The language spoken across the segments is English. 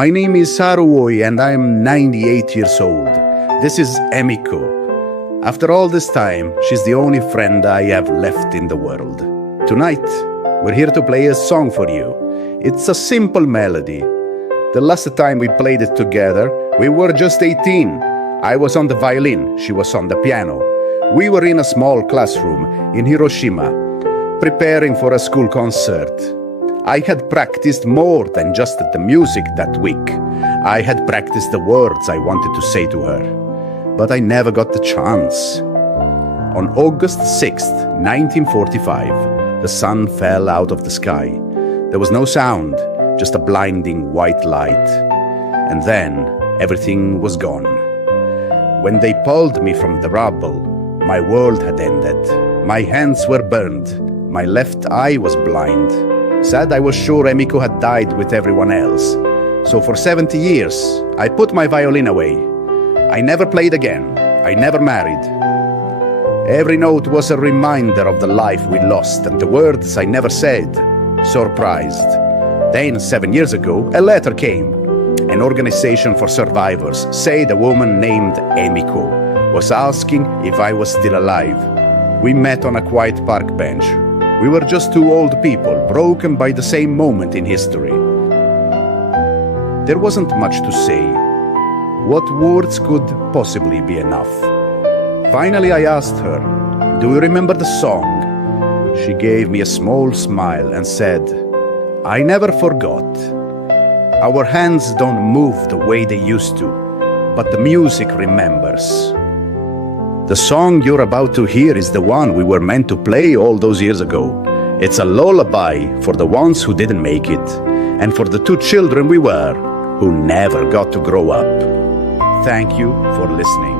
My name is Haruoi and I'm 98 years old. This is Emiko. After all this time, she's the only friend I have left in the world. Tonight, we're here to play a song for you. It's a simple melody. The last time we played it together, we were just 18. I was on the violin, she was on the piano. We were in a small classroom in Hiroshima, preparing for a school concert. I had practiced more than just the music that week. I had practiced the words I wanted to say to her, but I never got the chance. On August 6th, 1945, the sun fell out of the sky. There was no sound, just a blinding white light. And then everything was gone. When they pulled me from the rubble, my world had ended. My hands were burned. My left eye was blind. Sad, I was sure Emiko had died with everyone else. So for 70 years, I put my violin away. I never played again. I never married. Every note was a reminder of the life we lost and the words I never said. Surprised. Then, 7 years ago, a letter came. An organization for survivors said a woman named Emiko was asking if I was still alive. We met on a quiet park bench. We were just two old people, broken by the same moment in history. There wasn't much to say. What words could possibly be enough? Finally, I asked her, "Do you remember the song?" She gave me a small smile and said, "I never forgot. Our hands don't move the way they used to, but the music remembers." The song you're about to hear is the one we were meant to play all those years ago. It's a lullaby for the ones who didn't make it, and for the two children we were, who never got to grow up. Thank you for listening.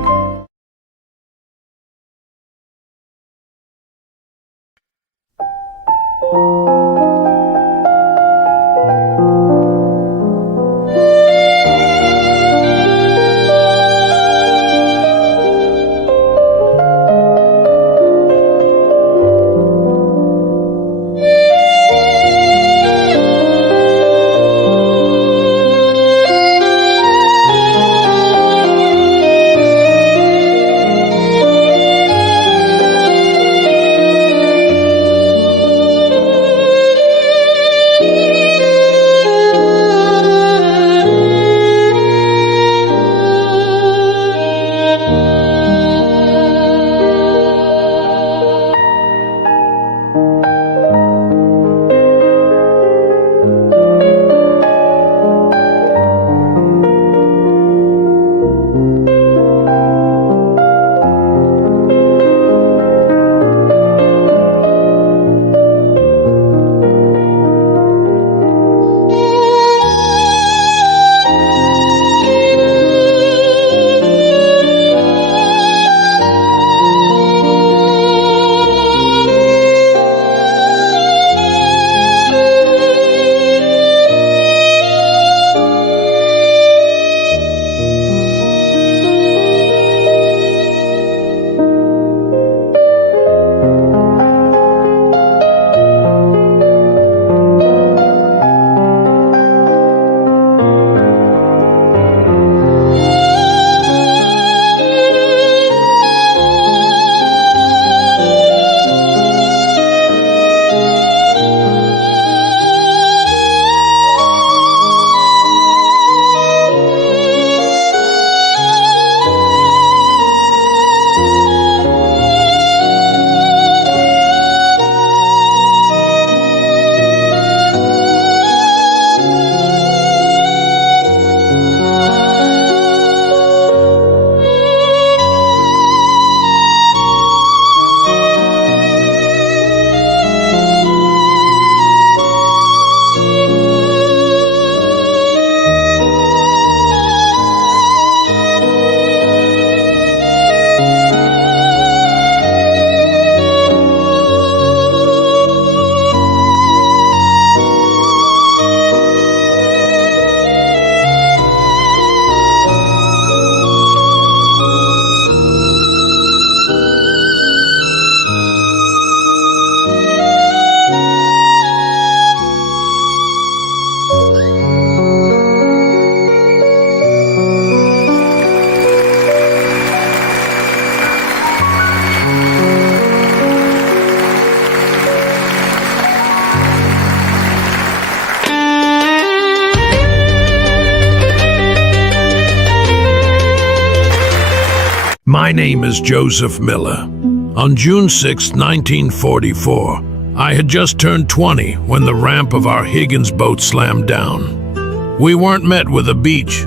My name is Joseph Miller. On June 6, 1944, I had just turned 20 when the ramp of our Higgins boat slammed down. We weren't met with a beach.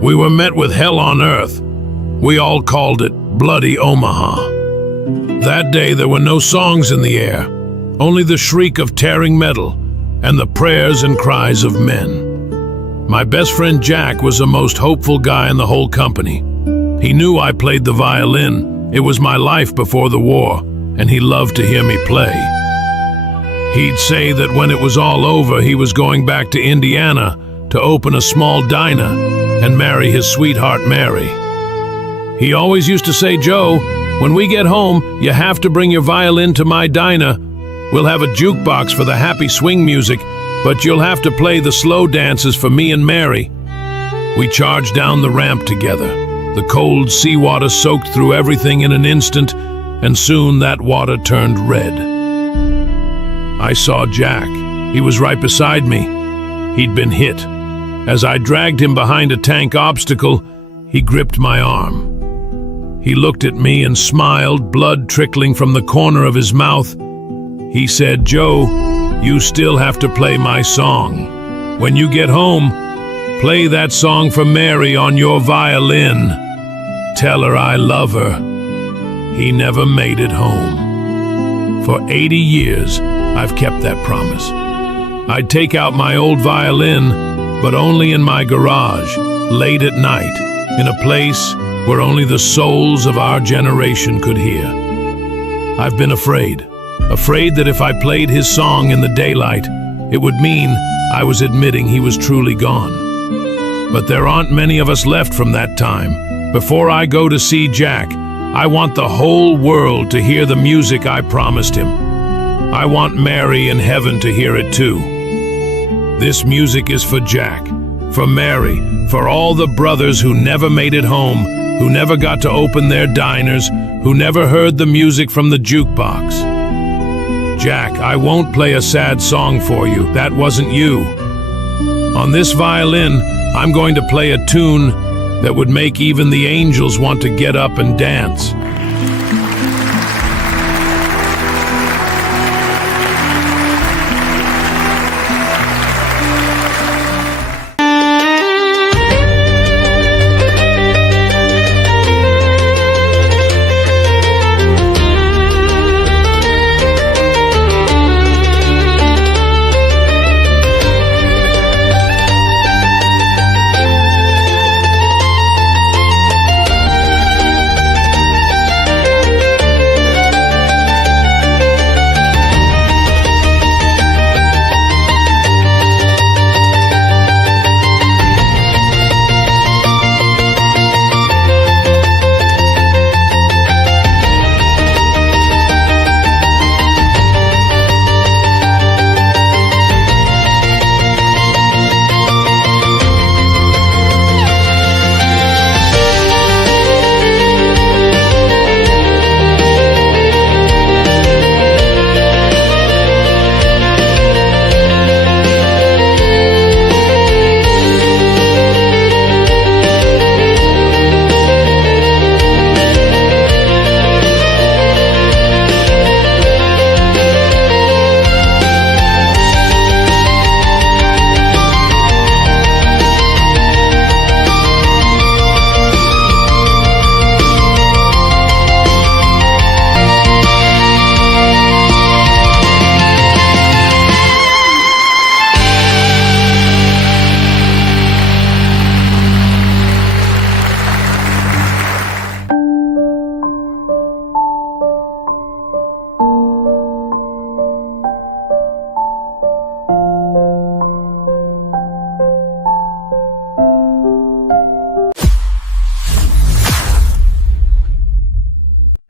We were met with hell on earth. We all called it Bloody Omaha. That day there were no songs in the air, only the shriek of tearing metal and the prayers and cries of men. My best friend Jack was the most hopeful guy in the whole company. He knew I played the violin. It was my life before the war, and he loved to hear me play. He'd say that when it was all over, he was going back to Indiana to open a small diner and marry his sweetheart Mary. He always used to say, "Joe, when we get home, you have to bring your violin to my diner. We'll have a jukebox for the happy swing music, but you'll have to play the slow dances for me and Mary." We charged down the ramp together. The cold seawater soaked through everything in an instant, and soon that water turned red. I saw Jack. He was right beside me. He'd been hit. As I dragged him behind a tank obstacle, he gripped my arm. He looked at me and smiled, blood trickling from the corner of his mouth. He said, "Joe, you still have to play my song. When you get home, play that song for Mary on your violin. Tell her I love her." He never made it home. For 80 years, I've kept that promise. I'd take out my old violin, but only in my garage, late at night, in a place where only the souls of our generation could hear. I've been afraid that if I played his song in the daylight, it would mean I was admitting he was truly gone. But there aren't many of us left from that time. Before I go to see Jack, I want the whole world to hear the music I promised him. I want Mary in heaven to hear it too. This music is for Jack, for Mary, for all the brothers who never made it home, who never got to open their diners, who never heard the music from the jukebox. Jack, I won't play a sad song for you. That wasn't you. On this violin, I'm going to play a tune that would make even the angels want to get up and dance.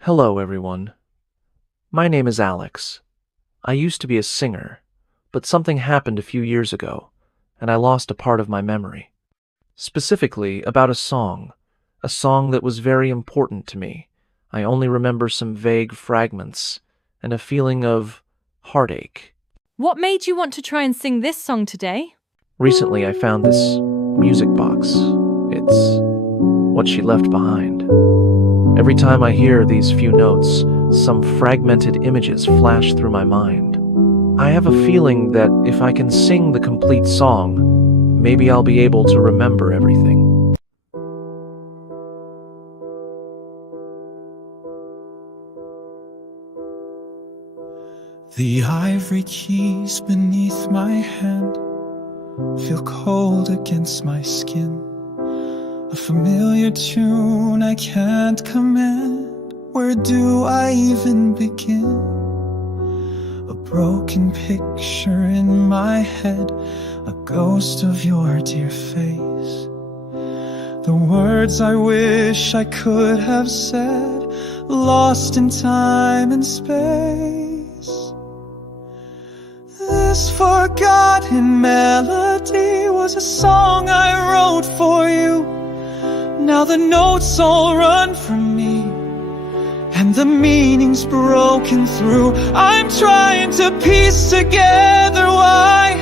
Hello, everyone. My name is Alex. I used to be a singer, but something happened a few years ago, and I lost a part of my memory. Specifically about a song that was very important to me. I only remember some vague fragments and a feeling of heartache. What made you want to try and sing this song today? Recently, I found this music box. It's what she left behind. Every time I hear these few notes, some fragmented images flash through my mind. I have a feeling that if I can sing the complete song, maybe I'll be able to remember everything. The ivory keys beneath my hand feel cold against my skin. A familiar tune I can't command. Where do I even begin? A broken picture in my head, a ghost of your dear face. The words I wish I could have said, lost in time and space. This forgotten melody was a song I wrote for you. Now the notes all run from me, and the meaning's broken through. I'm trying to piece together why,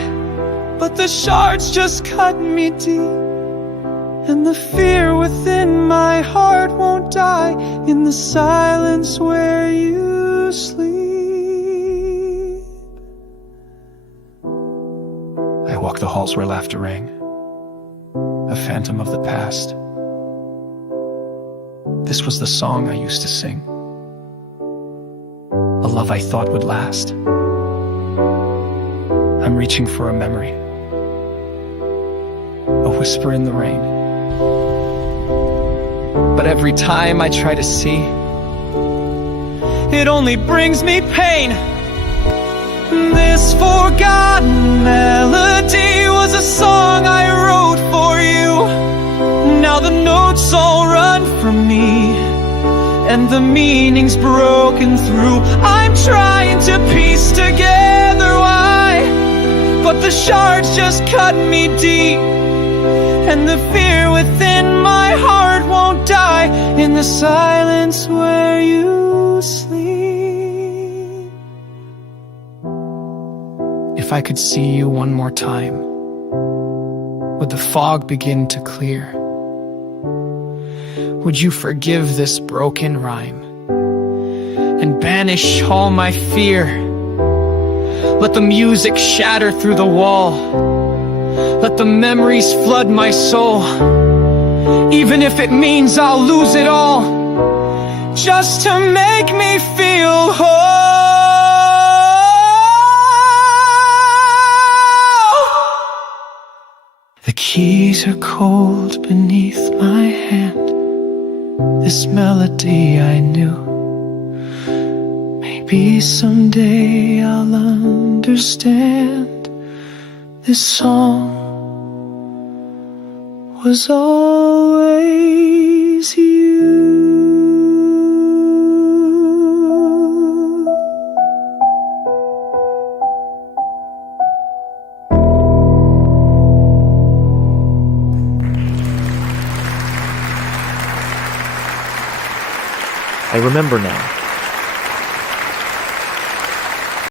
but the shards just cut me deep, and the fear within my heart won't die in the silence where you sleep. I walk the halls where laughter rang, a phantom of the past. This was the song I used to sing, a love I thought would last. I'm reaching for a memory, a whisper in the rain. But every time I try to see, it only brings me pain. This forgotten melody was a song I wrote for you. Now the notes all run from me, and the meaning's broken through. I'm trying to piece together why, but the shards just cut me deep, and the fear within my heart won't die in the silence where you sleep. If I could see you one more time, would the fog begin to clear? Would you forgive this broken rhyme and banish all my fear? Let the music shatter through the wall. Let the memories flood my soul. Even if it means I'll lose it all, just to make me feel whole. The keys are cold beneath my hand. This melody I knew. Maybe someday I'll understand. This song was always you. I remember now.